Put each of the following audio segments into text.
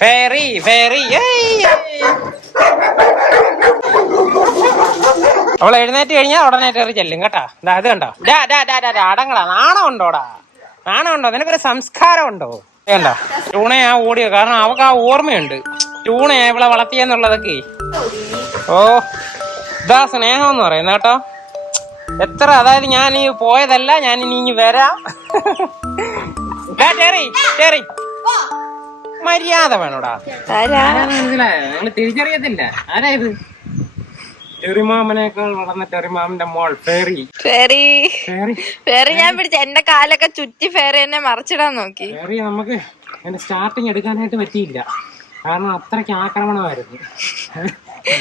Ferry ferry. അവൾ എഴുന്നേറ്റ് കഴിഞ്ഞാൽ ഉടനെ കയറി ചെല്ലും കേട്ടാ. അത് കണ്ടോ, അടങ്ങളാ. നാണം ഉണ്ടോടാ? നാണം ഉണ്ടോ? നിനക്കൊരു സംസ്കാരം ഉണ്ടോ? വേണ്ട. ടൂണയാ ഓടിയോ, കാരണം അവക്ക് ആ ഓർമ്മയുണ്ട് ടൂണയാ ഇവളെ വളർത്തിയെന്നുള്ളതൊക്കെ. ഓ ഇതാ സ്നേഹം എന്ന് പറയുന്നത് കേട്ടോ. എത്ര, അതായത് ഞാൻ ഈ പോയതല്ല, ഞാൻ ഇനി വരാം. മര്യാദ വേണോടാ. നിങ്ങൾ തിരിച്ചറിയത്തില്ല ആരാ ഇത്? ടെറിമാമനേക്കാൾ വളർന്ന ടെറിമാമന്റെ മോൾ ഫെറി. ഫെറി ഫെറി ഞാൻ പിടിച്ച എന്റെ കാലൊക്കെ ചുറ്റി ഫെറി എന്നെ മറിച്ചിടാൻ നോക്കി. ഫെറി നമുക്ക് എന്റെ സ്റ്റാർട്ടിങ് എടുക്കാനായിട്ട് പറ്റിയില്ല, കാരണം അത്രയ്ക്ക് ആക്രമണമായിരുന്നു.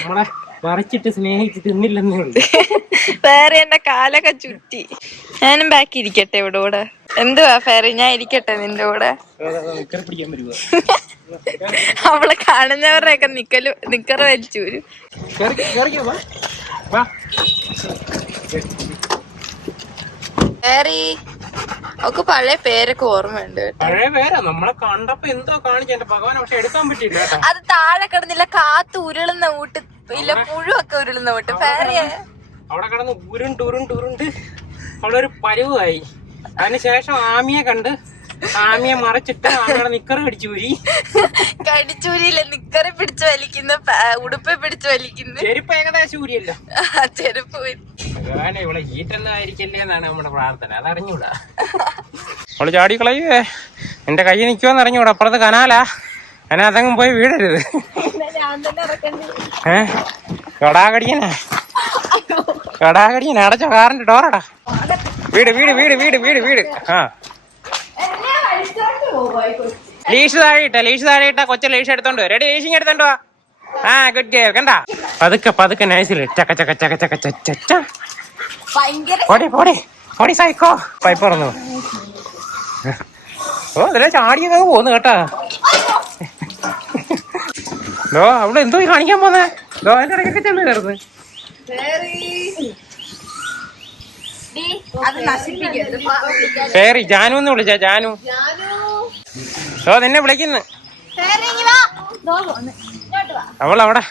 നമ്മളെ മറിച്ചിട്ട് സ്നേഹിച്ച് തിന്നില്ലെന്നേ ഉള്ളൂ. ഫെറി എന്റെ കാലൊക്കെ ചുറ്റി. ഞാനും ബാക്കി ഇരിക്കട്ടെ ഇവിടെ കൂടെ. എന്തുവാ ഫെറി, ഞാൻ ഇരിക്കട്ടെ നിന്റെ കൂടെ? പിടിക്കാൻ വരുവോ? അവള് കാണുന്നവരുടെ ഒക്കെ നിക്കറ് വലിച്ചു. ഫെറി ഒക്കെ പഴയ പേരൊക്കെ ഓർമ്മയുണ്ട്. പഴയ പേരാ, നമ്മളെ കണ്ടപ്പോ എന്തോ കാണിച്ചു എന്റെ ഭഗവാൻ, പക്ഷെ എടുക്കാൻ പറ്റില്ല. അത് താഴെ കിടന്നില്ല, കാത്ത് ഉരുളുന്ന കൂട്ട് ഇല്ല, പുഴുവൊക്കെ ഉരുളുന്ന കൂട്ട്. ഫെറി അവിടെ കിടന്ന് ഉരുണ്ട് അവിടെ ഒരു പരുവായി. അതിനുശേഷം ആമിയെ കണ്ട് ആമിയെ മറിച്ചിട്ട് ആമിയുടെ നിക്കറ് കടിച്ചൂരി. കടിച്ചൂരിയില്ല, നിക്കറി പിടിച്ചു വലിക്കുന്ന, ഉടുപ്പ് പിടിച്ചു വലിക്കുന്നു. ചെരുപ്പ് ഏകദേശം ഊരിയല്ലോ. ചെരുപ്പ് ഇവിടെ ഹീറ്റൊന്നും ആയിരിക്കല്ലേ എന്നാണ് നമ്മുടെ പ്രാർത്ഥന. അതറിഞ്ഞൂടാ. അവള് ചാടിക്കളയുവേ, എന്റെ കൈ നിക്കുവോന്ന് അറിഞ്ഞൂടാ. അപ്പുറത്ത് കനാലാ, അതിനകത്തെങ്ങും പോയി വീടരുത്. കടാകടിയന അടച്ചോ കാറിന്റെ ഡോറടാ. വീട് വീട് വീട് വീട് വീട് വീട്. ആ ലീഷ് താഴെ ഇട്ട കൊച്ച ലീഷ് എടുത്തോണ്ട് റെഡി. ലീഷിങ് എടുത്തോണ്ട് വാ. ആ ഗുഡ് ഗേൾ. കണ്ടാ, പതുക്കെ നൈസില് ചക്ക ചക്ക ചക്ക ചക്ക ചച്ച. പൊടി സൈക്കോ. പൈപ്പ് തുറന്നു. ഓ ഇതിലെ ചാടിയൊക്കെ പോന്നു കേട്ടാ. അവിടെ എന്തോ കാണിക്കാൻ പോന്നേ. അതിന്റെ ഇടയ്ക്കൊക്കെ ചെന്ന് കയറുന്നു. ഫെറി ജാനു എന്ന് വിളിച്ചാ. ജാനു ഓ നിന്നെ വിളിക്കുന്നു. അവളവിടെ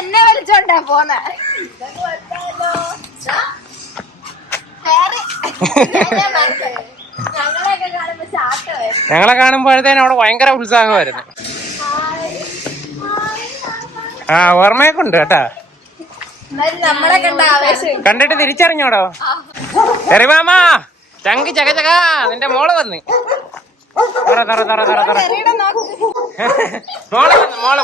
എന്നെ വിളിച്ചോണ്ടാ പോന്നെ. ഞങ്ങളെ കാണുമ്പോഴത്തേനും അവിടെ ഭയങ്കര ഉത്സാഹമായിരുന്നു. ആ ഓർമ്മയൊക്കെ ഉണ്ട് കേട്ടാ. കണ്ടിട്ട് തിരിച്ചറിഞ്ഞോടോ? ടെറിമാമ ചങ്കി ചക നിന്റെ മോള് വന്ന്. മോള്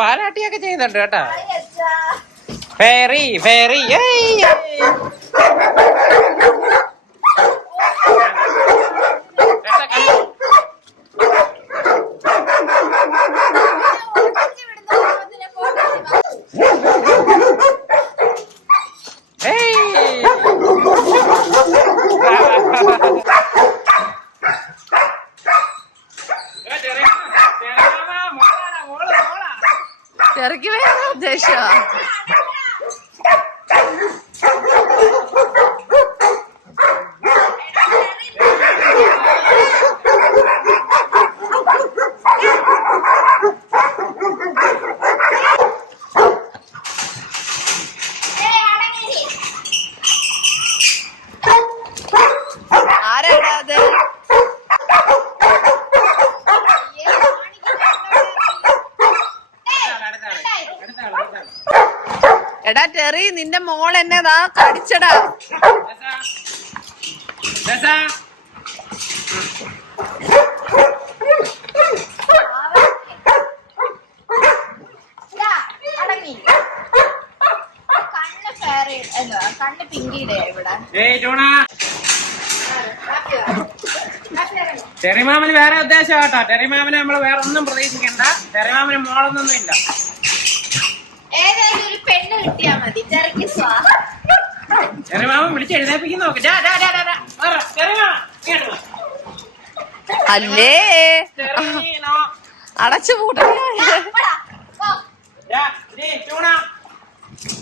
വാലാട്ടിയൊക്കെ ചെയ്യുന്നുണ്ട് കേട്ടാ. ഫെറി ഫെറി ഇറക്കി വേണം ഉദ്ദേശം. ആരാടാ അത്? എടാ ടെറി, നിന്റെ മോൾ എന്നതാ കടിച്ചടാ. കണ്ണ് പിങ്കിയുടെ ഇവിടെ. ടെറിമാമന് വേറെ ഉദ്ദേശം കേട്ടോ. ടെറിമാമന് നമ്മള് വേറെ ഒന്നും പ്രതീക്ഷിക്കണ്ട. ടെറിമാമന് മോളൊന്നും ഇല്ല. ഏതായാലും ഒരു പെണ്ണ് കിട്ടിയാ മതി. ടെറിമാമൻ വിളിച്ച് എഴുന്നേപ്പിക്കുന്നു. അല്ലേ അടച്ചു പൂട്ട.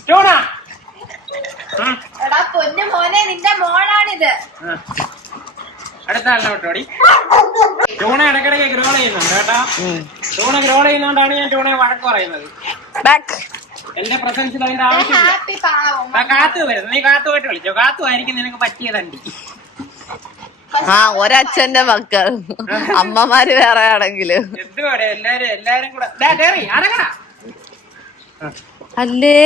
ടൂണ എടാ പൊന്നു മോനെ നിന്റെ മോളാണിത്. അടുത്ത ആളിനെ വിട്ടോടി. ടൂണ ഇടയ്ക്കിടയ്ക്ക് ഗ്രോൾ ചെയ്യുന്നുണ്ട് കേട്ടാ. ടൂണ ഗ്രോൾ ചെയ്യുന്നോണ്ടാണ് ഞാൻ ടൂണയെ വഴക്ക് പറയുന്നത്. എന്റെ പ്രസൻസിൽ അതിന്റെ ആവശ്യമില്ല. കാത്തു വരുന്നു, നീ കാത്തു പോയിട്ട് കളിച്ചോ. കാത്തു ആയിരിക്കും നിനക്ക് പറ്റിയതണ്ടി. ആ ഒരച്ഛന്റെ മക്കൾ, അമ്മമാര് വേറെ ആണെങ്കില് എന്തുവാടെ എല്ലാരും കൂടെ അടങ്ങടാ. അല്ലേ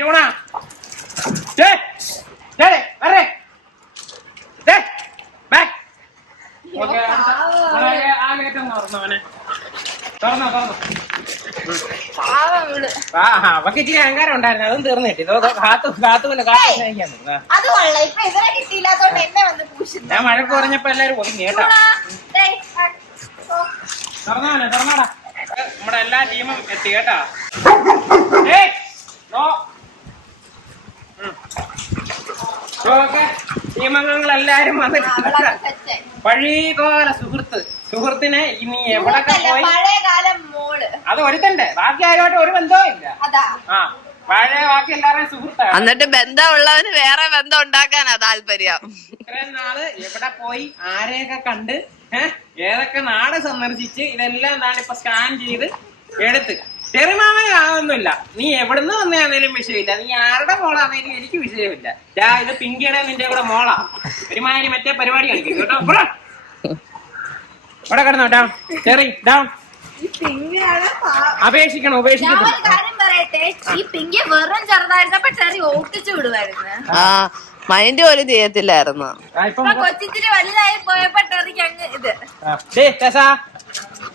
ടൂണ ആ ഗേറ്റൊന്ന് തുറന്നവനെ. തുറന്നോ. അവക്ക് ഇച്ചിരി അഹങ്കാരം ഉണ്ടായിരുന്നു, അതും തീർന്നു കിട്ടി. ഞാൻ മഴക്ക് പറഞ്ഞപ്പോ എല്ലാരും ഒതുങ്ങി കേട്ടോ. തുറന്നോടാ. നമ്മുടെ എല്ലാ ടീമും എത്തി കേട്ടാ. ടീമംഗങ്ങളെല്ലാരും വന്നിട്ടുണ്ട്. പഴയകാല സുഹൃത്തിനെ ഇനി എവിടൊക്കെ പോയി അത് ഒരുത്തണ്ട്, ബാക്കി ആരുമായിട്ട് ഒരു ബന്ധവും ഇല്ല. ആ പഴയ ബാക്കി എല്ലാവരുടെയും സുഹൃത്താണ്. എന്നിട്ട് ബന്ധമുള്ളവന് വേറെ ബന്ധം ഉണ്ടാക്കാനാ താല്പര്യം. ഇത്രയും നാള് എവിടെ പോയി ആരെയൊക്കെ കണ്ട് ഏതൊക്കെ നാട് സന്ദർശിച്ച് ഇതെല്ലാം എന്താണ് ഇപ്പൊ സ്കാൻ ചെയ്ത് എടുത്ത്. ചെറുമാമയൊന്നുമില്ല, നീ എവിടുന്ന് വന്നതാണേലും വിഷയമില്ല, നീ ആരുടെ മോളാണേലും എനിക്ക് വിഷയമില്ല. ഇത് പിങ്കിയുടെ നിന്റെ കൂടെ മോളാ. ഒരുമാതിരി മറ്റേ പരിപാടി കളിക്കും കേട്ടോ. ഇവിടെ കിടന്നോ ഡൗൺ ചെറി ഡൗൺ. ഉപേക്ഷിക്കണം. ആ മൈൻഡ് പോലും ചെയ്യത്തില്ലായിരുന്നു.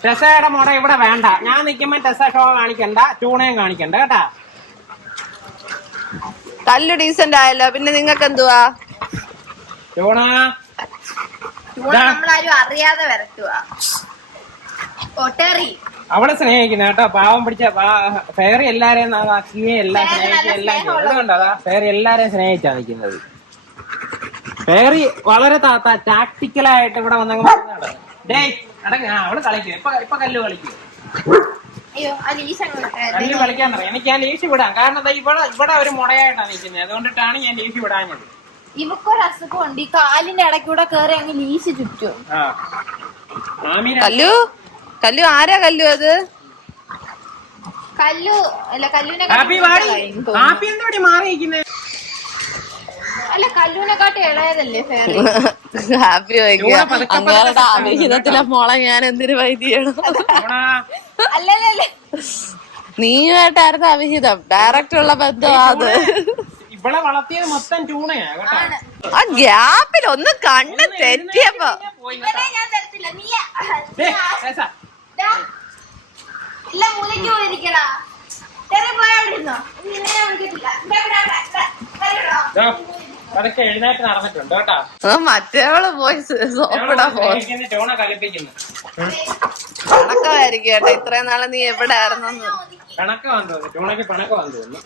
ടെസയുടെ മോടെ ഇവിടെ വേണ്ട. ഞാൻ നിക്കുമ്പോ ടെസ ഷോ കാണിക്കണ്ട, ടൂണയും കാണിക്കണ്ട കേട്ടാ. കല്ലു ഡീസന്റ് ആയല്ലോ, പിന്നെ നിങ്ങൾക്ക് എന്തുവാ? ടൂണ നമ്മളാരും അറിയാതെ വരട്ടുക. അവളെ സ്നേഹിക്കുന്ന കേട്ടോ. പാവം പിടിച്ച ഫെയറി എല്ലാരെയും എല്ലാം സ്നേഹിക്കുക എല്ലാം ചെയ്തുകൊണ്ടോ. അതാ ഫെയറി എല്ലാരെയും സ്നേഹിച്ചാ നിൽക്കുന്നത്. ഫെയറി വളരെ ടാക്ടിക്കലായിട്ട് ഇവിടെ വന്നങ്ങ് അവള് കളിക്കും. ഇപ്പൊ കല്ലു കളിക്കും. കല്ലു കളിക്കാൻ പറയാം. എനിക്ക് ആ ലീഷ് വിടാം. കാരണം ഇവിടെ ഒരു മുടയായിട്ടാണ് നിൽക്കുന്നത്, അതുകൊണ്ടിട്ടാണ് ഞാൻ ലീഷ് വിടാഞ്ഞത്. ഇവക്കൊരു അസുഖമുണ്ട്, ഈ കാലിന്റെ ഇടയ്ക്കൂടെ കേറി അങ്ങ് ലീശ് ചുറ്റും. കല്ലു ആരാ കല്ലു? അത് കല്ലു അല്ല, കല്ലുവിനെ അല്ല കല്ലുവിനെക്കാട്ടി ഇളയതല്ലേ ഫെയറി? ഹാപ്പി അങ്ങയുടെ അഭിഹിതത്തിലെ മോളെ ഞാൻ എന്തിനു വൈദ്യണം? അല്ലല്ലേ, നീയുമായിട്ടായിരുന്നു അഭിഹിതം, ഡയറക്റ്റ് ഉള്ള ബന്ധം. അത് ഇവിടെ വളർത്തിയത് മൊത്തം ടൂണയാ. ആ ഗ്യാപ്പിൽ ഒന്ന് കണ്ണ് തെറ്റിയപ്പോ ഞാൻ തരത്തില്ല. നീ ഇല്ല മൂലയ്ക്ക് പോയിരിക്കടാ. അതൊക്കെ എഴുന്നേറ്റ് നടന്നിട്ടുണ്ട് കേട്ടാ. മറ്റേവള് പോയി ടൂണ കളിപ്പിക്കുന്നു. കണക്കായിരിക്കും കേട്ടോ, ഇത്രയും നാളെ നീ എവിടെ ആയിരുന്നു? കണക്ക് വന്നു തോന്നുന്നു, ടൂണയ്ക്ക് പണക്ക് വന്നു തോന്നുന്നു.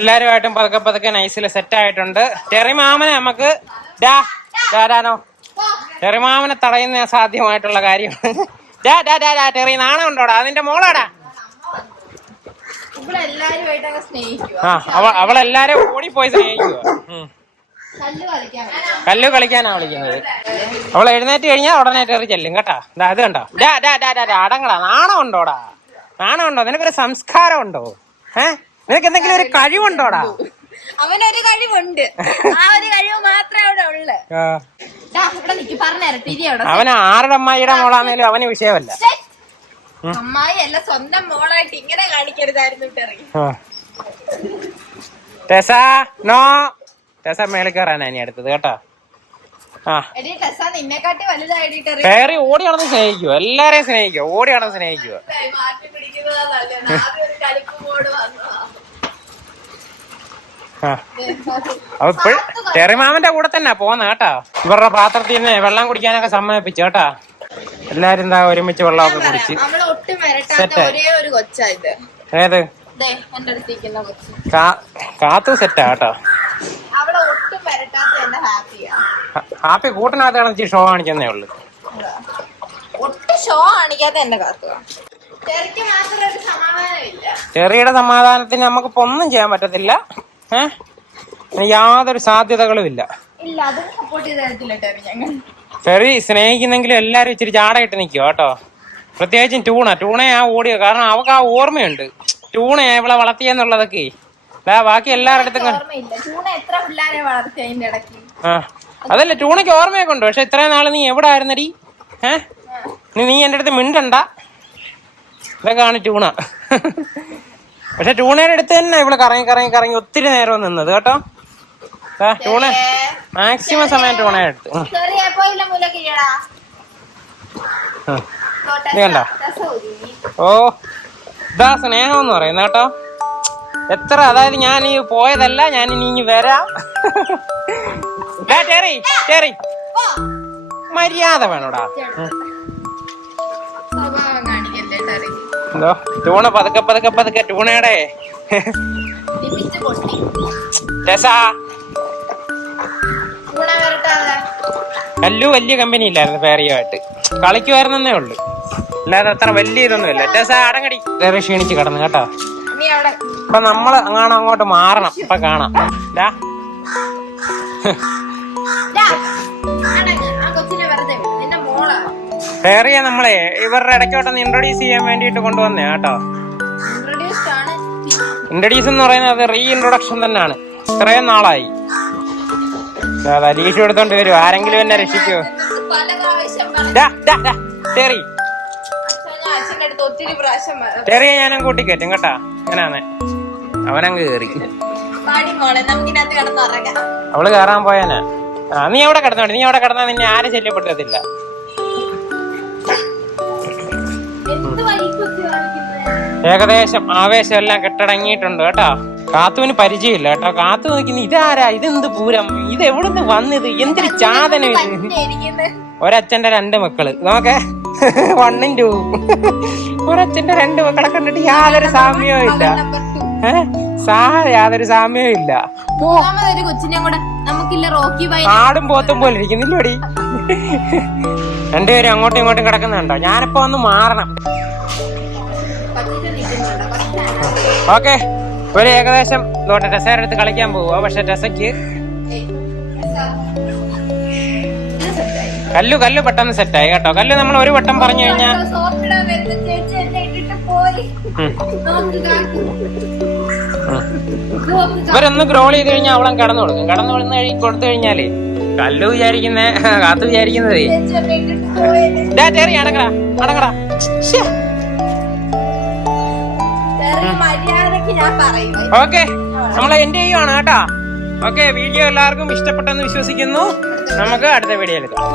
എല്ലാരുമായിട്ടും പതുക്കെ നൈസില് സെറ്റ് ആയിട്ടുണ്ട്. ചെറിമാമനെ നമുക്ക് ചെറിമാമനെ തടയുന്ന സാധ്യമായിട്ടുള്ള കാര്യമാണ്. ചെറിയ നാണം ഉണ്ടോടാ? അതിന്റെ മോളാടാ. അവളെല്ലാരും ഓടിപ്പോയി സ്നേഹിക്കുക. കല്ലു കളിക്കാനാ വിളിക്കുന്നത്. അവൾ എഴുന്നേറ്റ് കഴിഞ്ഞാൽ ഉടനെ കയറി ചെല്ലും കേട്ടാ. അത് കണ്ടോ അടങ്ങളാ. നാണം ഉണ്ടോടാ? നാണം ഉണ്ടോ? നിനക്കൊരു സംസ്കാരം ഉണ്ടോ? നിനക്ക് എന്തെങ്കിലും ഒരു കഴിവുണ്ടോടാ? അവനൊരു കഴിവുണ്ട്, ആ ഒരു കഴിവ് മാത്രമേ അവിടെ ഉള്ളു. അവൻ ആരുടെ അമ്മായിയുടെ മോളാന്നേലും അവന് വിഷയമല്ല. അമ്മായി അല്ല, സ്വന്തം മോളായിട്ട് ഇങ്ങനെ കാണിക്കരുതായിരുന്നു. ടെസ മേളിൽ കയറാനാ ഇനി അടുത്തത് കേട്ടോ. നിന്നെക്കാട്ടി വലുതായിട്ട് കയറി ഓടി നടന്ന് സ്നേഹിക്കുവോ? എല്ലാരെയും സ്നേഹിക്കുവോ? ഓടി നടന്ന് സ്നേഹിക്കുവോ? ഇപ്പോഴും ചെറിമാമന്റെ കൂടെ തന്നെ പോന്ന കേട്ടാ. ഇവരുടെ പാത്രത്തിൽ നിന്ന് വെള്ളം കുടിക്കാനൊക്കെ സമ്മതിപ്പിച്ചു കേട്ടാ. എല്ലാരും എന്താ ഒരുമിച്ച് വെള്ളമൊക്കെ കുടിച്ച് സെറ്റായി. ഏത് കാത്തു സെറ്റാ കേട്ടോ. അവളെ ഒട്ടും വരട്ടാത്ത എന്നെ ഹാപ്പിയാ. ഹാപ്പി കൂട്ടിനകത്ത് കാണിച്ച് ഷോ കാണിക്കുന്നേ ഉള്ളു. ഒട്ടും ഷോ കാണിക്കാത്ത എന്റെ കാത്തുക. ചെറിക്ക് മാത്രം ഒരു സമാധാനമില്ല. ചെറിയുടെ സമാധാനത്തിന് നമുക്കിപ്പോ ഒന്നും ചെയ്യാൻ പറ്റത്തില്ല. യാതൊരു സാധ്യതകളും ഇല്ല. ഇല്ല, അതിന് സപ്പോർട്ട് ചെയ്ത് തരത്തില്ല ടെറി ഞങ്ങൾ. ചെറി സ്നേഹിക്കുന്നെങ്കിലും എല്ലാരും ഇച്ചിരി ജാടയിട്ട് നിൽക്കുക കേട്ടോ. പ്രത്യേകിച്ചും ടൂണയാ ഓടിയോ, കാരണം അവക്ക് ആ ഓർമ്മയുണ്ട് ടൂണയാ ഇവളെ വളർത്തിയെന്നുള്ളതൊക്കെ. ബാക്കി എല്ലാവരുടെ അടുത്തും അതല്ല, ടൂണയ്ക്ക് ഓർമ്മയൊക്കെ ഉണ്ട്. പക്ഷെ ഇത്രയും നാള് നീ എവിടെ ആയിരുന്നടി? നീ എൻ്റെ അടുത്ത് മിണ്ടണ്ട. ഇതൊക്കെയാണ് ടൂണ. പക്ഷെ ടൂണയുടെ അടുത്ത് തന്നെ ഇവള് കറങ്ങി ഒത്തിരി നേരം നിന്നത് കേട്ടോ. ടൂണ മാക്സിമം സമയം ടൂണയുടെ അടുത്ത്. കണ്ട ഓ, ഇതാ സ്നേഹം എന്ന് പറയുന്നത് കേട്ടോ. എത്ര, അതായത് ഞാൻ ഈ പോയതല്ല, ഞാൻ ഇനി വരാം. ടെറി മര്യാദ വേണോടാ. എന്തോ ടൂണ പതുക്കെ ടൂണയുടെ കല്ലു വലിയ കമ്പനി ഇല്ലായിരുന്നു ഫെയറിയുമായിട്ട്. കളിക്കുമായിരുന്നേ ഉള്ളു, അല്ലാതെ അത്ര വലിയ ഇതൊന്നും ഇല്ല. ടെസ അടങ്ങടി. വേറെ ക്ഷീണിച്ച് കിടന്നു കേട്ടോ. അപ്പൊ നമ്മള് അങ്ങോട്ട് മാറണം. ഇപ്പൊ കാണാം. ഫെയറിയെ നമ്മളെ ഇവരുടെ ഇടയ്ക്കോട്ടൊന്ന് ഇൻട്രൊഡ്യൂസ് ചെയ്യാൻ വേണ്ടിട്ട് കൊണ്ടുവന്നേ കേട്ടോ. ഇൻട്രൊഡ്യൂസ് എന്ന് പറയുന്നത് റീ ഇൻട്രൊഡക്ഷൻ തന്നെയാണ്. ഇത്രയും നാളായി ലീഷ് എടുത്തോണ്ട് വരും. ആരെങ്കിലും എന്നെ രക്ഷിക്കോ? ചെറിയ ഞാനും കൂട്ടിക്കയറ്റും കേട്ടാ. അങ്ങനെയാണേ അവനങ്ങ് കേറി. അവള് കേറാൻ പോയാനാ. നീ അവിടെ കിടന്നോണ്ടി. നീ അവിടെ കിടന്നാ നിന്നെ ആരും ശല്യപ്പെടുത്തത്തില്ല. ഏകദേശം ആവേശം എല്ലാം കെട്ടടങ്ങിയിട്ടുണ്ട് കേട്ടോ. കാത്തുവിന് പരിചയമില്ല കേട്ടോ. കാത്തു നോക്കുന്ന ഇതാരാ, ഇതെന്ത് പൂരം, ഇത് എവിടുന്ന് വന്നത്, എന്തൊരു ചാതനം ഇത്. ഒരച്ഛന്റെ 2 മക്കള് നോക്കെ, 1 ഉം 2 ഉം. ഒരച്ഛന്റെ 2 മക്കളെ കണ്ടിട്ട് യാതൊരു സാമ്യവും ഇല്ല. യാതൊരു സാമ്യവും ഇല്ല. ആടും പോത്തും പോലെ ഇരിക്കുന്നില്ലോടി. രണ്ടുപേരും അങ്ങോട്ടും ഇങ്ങോട്ടും കിടക്കുന്നുണ്ടോ. ഞാനിപ്പോ ഒന്ന് മാറണം. ഓക്കെ, ഒരു ഏകദേശം ടെസയുടെ അടുത്ത് കളിക്കാൻ പോവുക. പക്ഷെ ടെസയ്ക്ക് കല്ലു പെട്ടെന്ന് സെറ്റായി കേട്ടോ. കല്ലു നമ്മൾ ഒരു വട്ടം പറഞ്ഞു കഴിഞ്ഞാൽ ഇവരൊന്ന് ഗ്രോൾ ചെയ്ത് കഴിഞ്ഞാൽ അവളം കടന്നു കൊടുത്തു കഴിഞ്ഞാലേ കല്ലു വിചാരിക്കുന്നേ, കാത്തു വിചാരിക്കുന്നതേ അടങ്ങടാ. ഓക്കെ, നമ്മളെ എന്റെ ചെയ്യുവാണ് കേട്ടാ. ഓക്കെ, വീഡിയോ എല്ലാവർക്കും ഇഷ്ടപ്പെട്ടെന്ന് വിശ്വസിക്കുന്നു. നമുക്ക് അടുത്ത വീഡിയോയിൽ കാണാം.